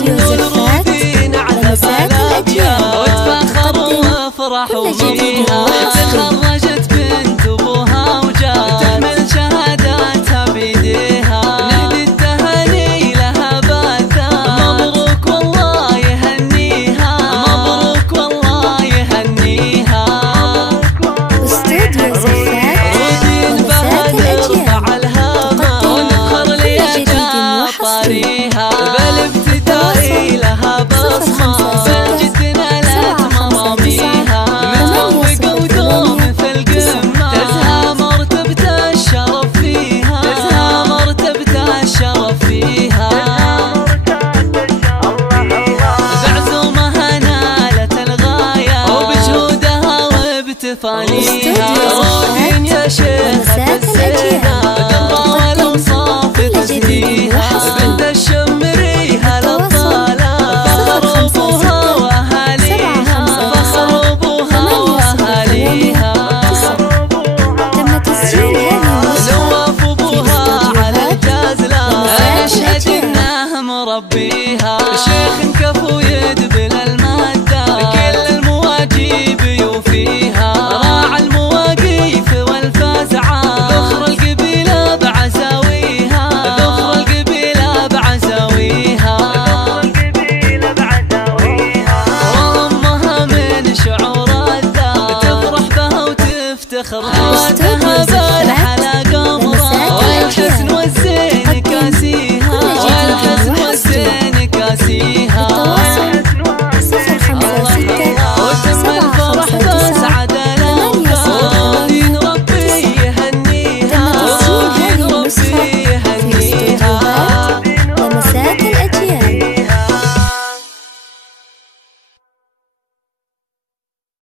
غنوا الروثين على بلاديا وتفاخروا وافرحوا فيها. تخرجت بنت ابوها وجات تحمل شهاداتها بيديها، نهدي التهاني لها باثا. مبروك والله يهنيها، مبروك والله يهنيها. استوديو زفات ولمسات الأجيال ونفخر ليجا طاريها. بالابتدائي لها بصمة بالجد نالت مراميها. متفوقة ودوم في القمة تزهى مرتبة الشرف فيها، تزهى مرتبة الشرف فيها. بعزومها نالت الغاية وبجهودها وبتفانيها. روحين يا شيخة الزينة درة والوصاف تزهيها. بنت الشمريها للطالة فخر ابوها واهاليها، فخر ابوها واهاليها. تم تسجيل هذه نواف ابوها على الجازلة اشهد انه مربيها. شيخ كفو